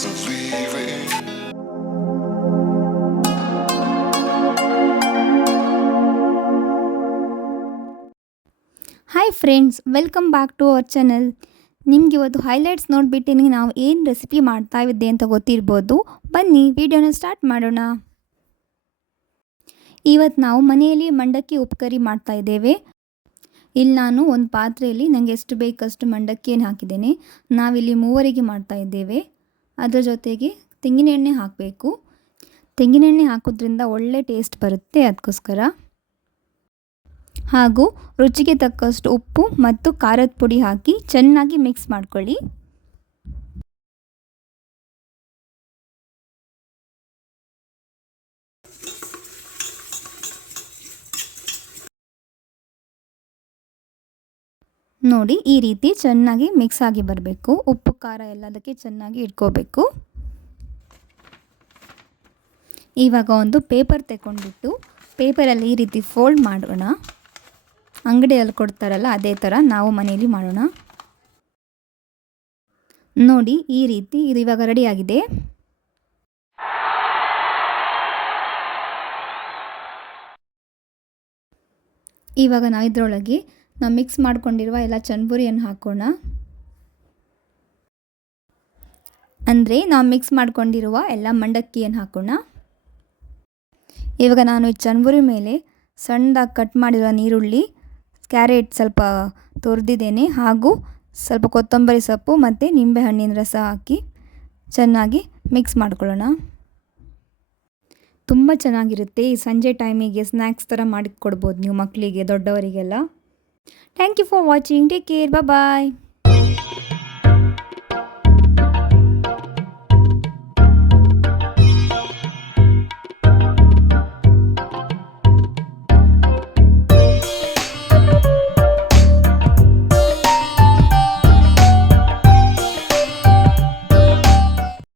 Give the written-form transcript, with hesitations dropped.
chance of leaving. Hi friends, welcome back to our channel. ನಿಮ್ಗೆ ಇವತ್ತು highlights ನೋಡಿಬಿಟ್ಟು ನಾವು ಏನು ರೆಸಿಪಿ ಮಾಡ್ತಾ ಇದ್ದೆ ಅಂತ ಗೊತ್ತಿರ್ಬೋದು. ಬನ್ನಿ ವಿಡಿಯೋನ ಸ್ಟಾರ್ಟ್ ಮಾಡೋಣ. ಇವತ್ತು ನಾವು ಮನೆಯಲ್ಲಿ ಮಂಡಕ್ಕಿ ಉಪ್ಕರಿ ಮಾಡ್ತಾ ಇದ್ದೇವೆ. ಇಲ್ಲಿ ನಾನು ಒಂದು ಪಾತ್ರೆಯಲ್ಲಿ ನನಗೆ ಎಷ್ಟು ಬೇಕಷ್ಟು ಮಂಡಕ್ಕಿಯನ್ನು ಹಾಕಿದ್ದೇನೆ. ನಾವಿಲ್ಲಿ ಮೂವರಿಗೆ ಮಾಡ್ತಾ ಇದ್ದೇವೆ. ಅದರ ಜೊತೆಗೆ ತೆಂಗಿನ ಎಣ್ಣೆ ಹಾಕಬೇಕು. ತೆಂಗಿನ ಎಣ್ಣೆ ಹಾಕೋದ್ರಿಂದ ಒಳ್ಳೆ ಟೇಸ್ಟ್ ಬರುತ್ತೆ, ಅದಕ್ಕೋಸ್ಕರ. ಹಾಗೂ ರುಚಿಗೆ ತಕ್ಕಷ್ಟು ಉಪ್ಪು ಮತ್ತು ಖಾರದ ಪುಡಿ ಹಾಕಿ ಚೆನ್ನಾಗಿ ಮಿಕ್ಸ್ ಮಾಡ್ಕೊಳ್ಳಿ. ನೋಡಿ, ಈ ರೀತಿ ಚೆನ್ನಾಗಿ ಮಿಕ್ಸ್ ಆಗಿ ಬರಬೇಕು. ಉಪ್ಪು ಖಾರ ಎಲ್ಲದಕ್ಕೆ ಚೆನ್ನಾಗಿ ಇಟ್ಕೋಬೇಕು. ಇವಾಗ ಒಂದು ಪೇಪರ್ ತಗೊಂಡ್ಬಿಟ್ಟು ಪೇಪರಲ್ಲಿ ಈ ರೀತಿ ಫೋಲ್ಡ್ ಮಾಡೋಣ. ಅಂಗಡಿಯಲ್ಲಿ ಕೊಡ್ತಾರಲ್ಲ ಅದೇ ಥರ ನಾವು ಮನೆಯಲ್ಲಿ ಮಾಡೋಣ. ನೋಡಿ, ಈ ರೀತಿ ಇದು ಇವಾಗ ರೆಡಿಯಾಗಿದೆ. ಇವಾಗ ನಾವು ಇದರೊಳಗೆ ನಾವು ಮಿಕ್ಸ್ ಮಾಡ್ಕೊಂಡಿರುವ ಎಲ್ಲ ಚನ್ಬುರಿಯನ್ನು ಹಾಕೋಣ. ಅಂದರೆ ನಾವು ಮಿಕ್ಸ್ ಮಾಡ್ಕೊಂಡಿರುವ ಎಲ್ಲ ಮಂಡಕ್ಕಿಯನ್ನು ಹಾಕೋಣ. ಇವಾಗ ನಾನು ಈ ಚನ್ಬುರಿ ಮೇಲೆ ಸಣ್ಣದಾಗಿ ಕಟ್ ಮಾಡಿರೋ ನೀರುಳ್ಳಿ, ಕ್ಯಾರೆಟ್ ಸ್ವಲ್ಪ ತುರಿದಿದ್ದೇನೆ, ಹಾಗೂ ಸ್ವಲ್ಪ ಕೊತ್ತಂಬರಿ ಸೊಪ್ಪು ಮತ್ತು ನಿಂಬೆಹಣ್ಣಿನ ರಸ ಹಾಕಿ ಚೆನ್ನಾಗಿ ಮಿಕ್ಸ್ ಮಾಡ್ಕೊಳ್ಳೋಣ. ತುಂಬ ಚೆನ್ನಾಗಿರುತ್ತೆ. ಈ ಸಂಜೆ ಟೈಮಿಗೆ ಸ್ನ್ಯಾಕ್ಸ್ ಥರ ಮಾಡಿ ಕೊಡ್ಬೋದು ನೀವು ಮಕ್ಕಳಿಗೆ, ದೊಡ್ಡವರಿಗೆಲ್ಲ. Thank you for watching. Take care. Bye.